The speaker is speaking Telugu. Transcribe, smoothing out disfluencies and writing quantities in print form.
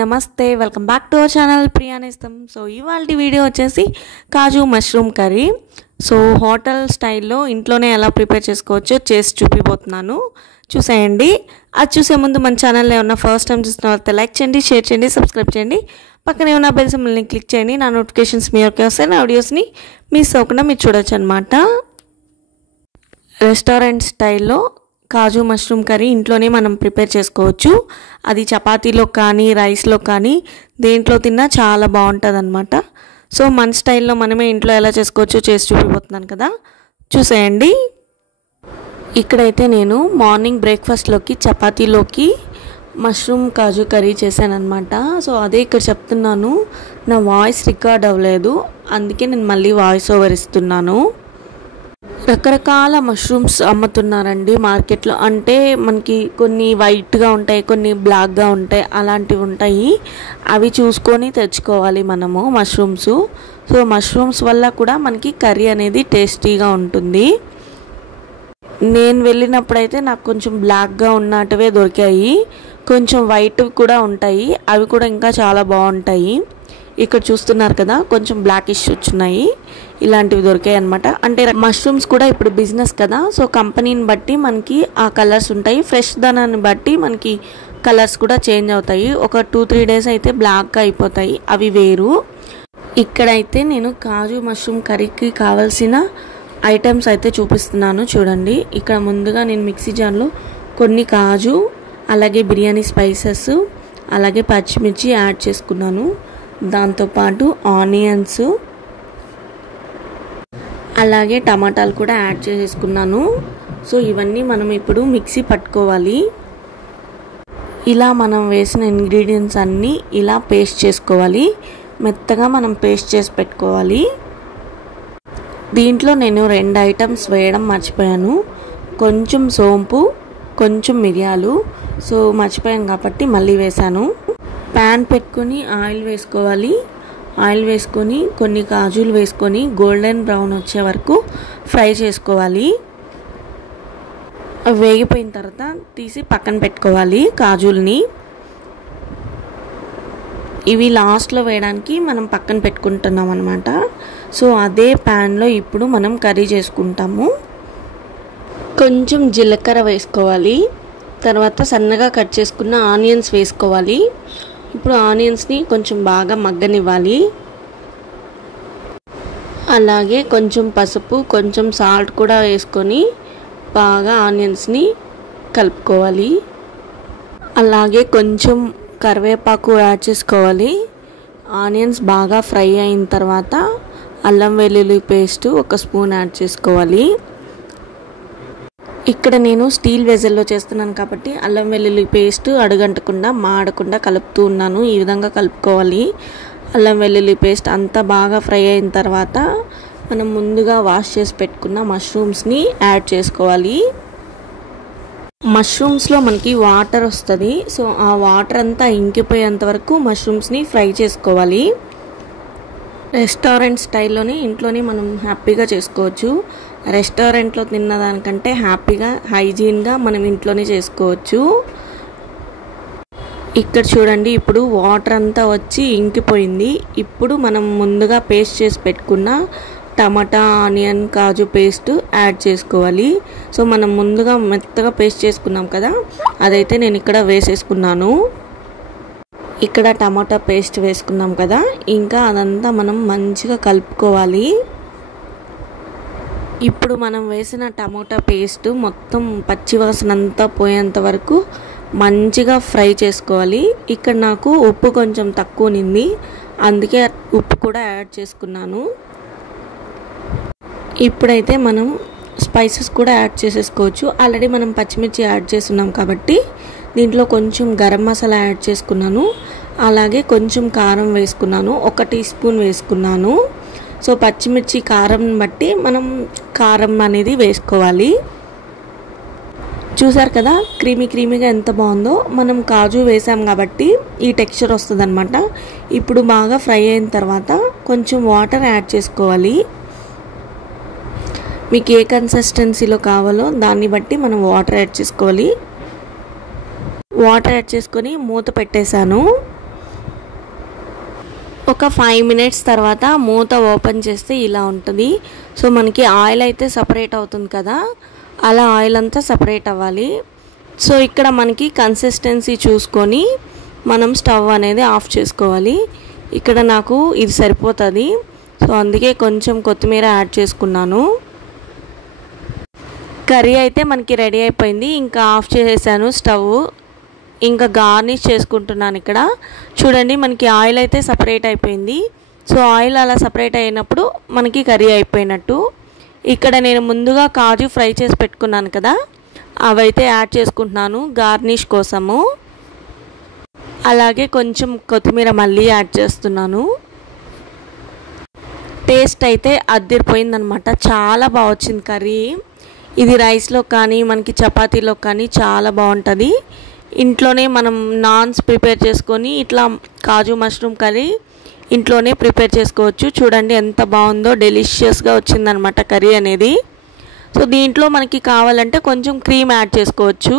నమస్తే welcome back to our channel Priyanestham. So ఇవాల్టి వీడియో వచ్చేసి kaju mushroom curry. So hotel స్టైల్లో ఇంట్లోనే ఎలా ప్రిపేర్ చేసుకోవచ్చో చేసి చూపిపోతున్నాను, చూసేయండి. అది చూసే ముందు మన ఛానల్లో ఏమన్నా ఫస్ట్ టైం చూసిన వాళ్ళతో లైక్ చేయండి, షేర్ చేయండి, సబ్స్క్రైబ్ చేయండి. పక్కనే ఉన్న బెల్ సింబల్ని క్లిక్ చేయండి. నా నోటిఫికేషన్స్ మీ యొక్క వస్తే నా వీడియోస్ని మిస్ అవ్వకుండా మీరు చూడొచ్చు అనమాట. రెస్టారెంట్ స్టైల్లో కాజు మష్రూమ్ కర్రీ ఇంట్లోనే మనం ప్రిపేర్ చేసుకోవచ్చు. అది చపాతీలో కానీ రైస్లో కానీ దేంట్లో తిన్నా చాలా బాగుంటుంది అనమాట. సో మన స్టైల్లో మనమే ఇంట్లో ఎలా చేసుకోవచ్చో చేసి చూపిపోతున్నాను కదా, చూసేయండి. ఇక్కడైతే నేను మార్నింగ్ బ్రేక్ఫాస్ట్లోకి చపాతీలోకి మష్రూమ్ కాజు కర్రీ చేశాను అనమాట. సో అదే ఇక్కడ చెప్తున్నాను, నా వాయిస్ రికార్డ్ అవ్వలేదు, అందుకే నేను మళ్ళీ వాయిస్ ఓవర్ ఇస్తున్నాను. రకరకాల మష్రూమ్స్ అమ్ముతున్నారండి మార్కెట్లో. అంటే మనకి కొన్ని వైట్గా ఉంటాయి, కొన్ని బ్లాక్గా ఉంటాయి, అలాంటివి ఉంటాయి. అవి చూసుకొని తెచ్చుకోవాలి మనము మష్రూమ్స్. సో మష్రూమ్స్ వల్ల కూడా మనకి కర్రీ అనేది టేస్టీగా ఉంటుంది. నేను వెళ్ళినప్పుడైతే నాకు కొంచెం బ్లాక్గా ఉన్నట్టువే దొరికాయి, కొంచెం వైట్ కూడా ఉంటాయి, అవి కూడా ఇంకా చాలా బాగుంటాయి. ఇక్కడ చూస్తున్నారు కదా, కొంచెం బ్లాకిష్ వచ్చున్నాయి, ఇలాంటివి దొరికాయి అనమాట. అంటే మష్రూమ్స్ కూడా ఇప్పుడు బిజినెస్ కదా, సో కంపెనీని బట్టి మనకి ఆ కలర్స్ ఉంటాయి. ఫ్రెష్ ధనాన్ని బట్టి మనకి కలర్స్ కూడా చేంజ్ అవుతాయి. ఒక 2-3 డేస్ అయితే బ్లాక్గా అయిపోతాయి, అవి వేరు. ఇక్కడైతే నేను కాజు మష్రూమ్ కర్రీకి కావాల్సిన ఐటమ్స్ అయితే చూపిస్తున్నాను, చూడండి. ఇక్కడ ముందుగా నేను మిక్సీ జార్లో కొన్ని కాజు, అలాగే బిర్యానీ స్పైసెస్, అలాగే పచ్చిమిర్చి యాడ్ చేసుకున్నాను. దాంతోపాటు ఆనియన్స్, అలాగే టమాటాలు కూడా యాడ్ చేసేసుకున్నాను. సో ఇవన్నీ మనం ఇప్పుడు మిక్సీ పట్టుకోవాలి. ఇలా మనం వేసిన ఇంగ్రీడియంట్స్ అన్నీ ఇలా పేస్ట్ చేసుకోవాలి, మెత్తగా మనం పేస్ట్ చేసి పెట్టుకోవాలి. దీంట్లో నేను 2 ఐటమ్స్ వేయడం మర్చిపోయాను, కొంచెం సోంపు, కొంచెం మిరియాలు. సో మర్చిపోయాను కాబట్టి మళ్ళీ వేసాను. ప్యాన్ పెట్టుకొని ఆయిల్ వేసుకోవాలి. ఆయిల్ వేసుకొని కొన్ని కాజులు వేసుకొని గోల్డెన్ బ్రౌన్ వచ్చే వరకు ఫ్రై చేసుకోవాలి. వేగిపోయిన తర్వాత తీసి పక్కన పెట్టుకోవాలి కాజుల్ని. ఇవి లాస్ట్లో వేయడానికి మనం పక్కన పెట్టుకుంటున్నాం అనమాట. సో అదే ప్యాన్లో ఇప్పుడు మనం కర్రీ చేసుకుంటాము. కొంచెం జీలకర్ర వేసుకోవాలి, తర్వాత సన్నగా కట్ చేసుకున్న ఆనియన్స్ వేసుకోవాలి. ఇప్పుడు ఆనియన్స్ని కొంచెం బాగా మగ్గనివ్వాలి. అలాగే కొంచెం పసుపు, కొంచెం సాల్ట్ కూడా వేసుకొని బాగా ఆనియన్స్ని కలుపుకోవాలి. అలాగే కొంచెం కరివేపాకు యాడ్ చేసుకోవాలి. ఆనియన్స్ బాగా ఫ్రై అయిన తర్వాత అల్లం వెల్లుల్లి పేస్ట్ 1 స్పూన్ యాడ్ చేసుకోవాలి. ఇక్కడ నేను స్టీల్ వెజల్లో చేస్తున్నాను కాబట్టి అల్లం వెల్లుల్లి పేస్ట్ అడుగంటకుండా మాడకుండా కలుపుతూ ఉన్నాను. ఈ విధంగా కలుపుకోవాలి. అల్లం వెల్లుల్లి పేస్ట్ అంతా బాగా ఫ్రై అయిన తర్వాత మనం ముందుగా వాష్ చేసి పెట్టుకున్న మష్రూమ్స్ని యాడ్ చేసుకోవాలి. మష్రూమ్స్లో మనకి వాటర్ వస్తుంది, సో ఆ వాటర్ అంతా ఇంకిపోయేంత వరకు మష్రూమ్స్ని ఫ్రై చేసుకోవాలి. రెస్టారెంట్ స్టైల్లోనే ఇంట్లోనే మనం హ్యాపీగా చేసుకోవచ్చు. రెస్టారెంట్లో తిన్నదానికంటే హ్యాపీగా హైజీన్గా మనం ఇంట్లోనే చేసుకోవచ్చు. ఇక్కడ చూడండి, ఇప్పుడు వాటర్ అంతా వచ్చి ఇంకిపోయింది. ఇప్పుడు మనం ముందుగా పేస్ట్ చేసి పెట్టుకున్న టమాటా, ఆనియన్, కాజు పేస్ట్ యాడ్ చేసుకోవాలి. సో మనం ముందుగా మెత్తగా పేస్ట్ చేసుకున్నాం కదా, అదైతే నేను ఇక్కడ వేసేసుకున్నాను. ఇక్కడ టమాటా పేస్ట్ వేసుకున్నాం కదా, ఇంకా అదంతా మనం మంచిగా కలుపుకోవాలి. ఇప్పుడు మనం వేసిన టమాటా పేస్ట్ మొత్తం పచ్చివాసన అంతా పోయేంత వరకు మంచిగా ఫ్రై చేసుకోవాలి. ఇక్కడ నాకు ఉప్పు కొంచెం తక్కువ నింది, అందుకే ఉప్పు కూడా యాడ్ చేసుకున్నాను. ఇప్పుడైతే మనం స్పైసెస్ కూడా యాడ్ చేసేసుకోవచ్చు. ఆల్రెడీ మనం పచ్చిమిర్చి యాడ్ చేస్తున్నాం కాబట్టి దీంట్లో కొంచెం గరం మసాలా యాడ్ చేసుకున్నాను. అలాగే కొంచెం కారం వేసుకున్నాను, 1 టీ స్పూన్ వేసుకున్నాను. సో పచ్చిమిర్చి కారం బట్టి మనం కారం అనేది వేసుకోవాలి. చూసారు కదా క్రీమీగా ఎంత బాగుందో. మనం కాజు వేసాం కాబట్టి ఈ టెక్స్చర్ వస్తుంది అనమాట. ఇప్పుడు బాగా ఫ్రై అయిన తర్వాత కొంచెం వాటర్ యాడ్ చేసుకోవాలి. మీకు ఏ కన్సిస్టెన్సీలో కావాలో దాన్ని బట్టి మనం వాటర్ యాడ్ చేసుకోవాలి. వాటర్ యాడ్ చేసుకొని మూత పెట్టేశాను. ఒక 5 మినిట్స్ తర్వాత మూత ఓపెన్ చేస్తే ఇలా ఉంటుంది. సో మనకి ఆయిల్ అయితే సపరేట్ అవుతుంది కదా, అలా ఆయిల్ అంతా సపరేట్ అవ్వాలి. సో ఇక్కడ మనకి కన్సిస్టెన్సీ చూసుకొని మనం స్టవ్ అనేది ఆఫ్ చేసుకోవాలి. ఇక్కడ నాకు ఇది సరిపోతుంది, సో అందుకే కొంచెం కొత్తిమీర యాడ్ చేసుకున్నాను. కర్రీ అయితే మనకి రెడీ అయిపోయింది. ఇంకా ఆఫ్ చేసేసాను స్టవ్. ఇంకా గార్నిష్ చేసుకుంటున్నాను. ఇక్కడ చూడండి మనకి ఆయిల్ అయితే సపరేట్ అయిపోయింది. సో ఆయిల్ అలా సపరేట్ అయినప్పుడు మనకి కర్రీ అయిపోయినట్టు. ఇక్కడ నేను ముందుగా కాజు ఫ్రై చేసి పెట్టుకున్నాను కదా, అవైతే యాడ్ చేసుకుంటున్నాను గార్నిష్ కోసము. అలాగే కొంచెం కొత్తిమీర మళ్ళీ యాడ్ చేస్తున్నాను. టేస్ట్ అయితే అదిరిపోయిందనమాట, చాలా బాగా వచ్చింది కర్రీ. ఇది రైస్లో కానీ మనకి చపాతీలో కానీ చాలా బాగుంటుంది. ఇంట్లోనే మనం నాన్స్ ప్రిపేర్ చేసుకొని ఇట్లా కాజు మష్రూమ్ కర్రీ ఇంట్లోనే ప్రిపేర్ చేసుకోవచ్చు. చూడండి ఎంత బాగుందో, డెలిషియస్గా వచ్చిందనమాట కర్రీ అనేది. సో దీంట్లో మనకి కావాలంటే కొంచెం క్రీమ్ యాడ్ చేసుకోవచ్చు.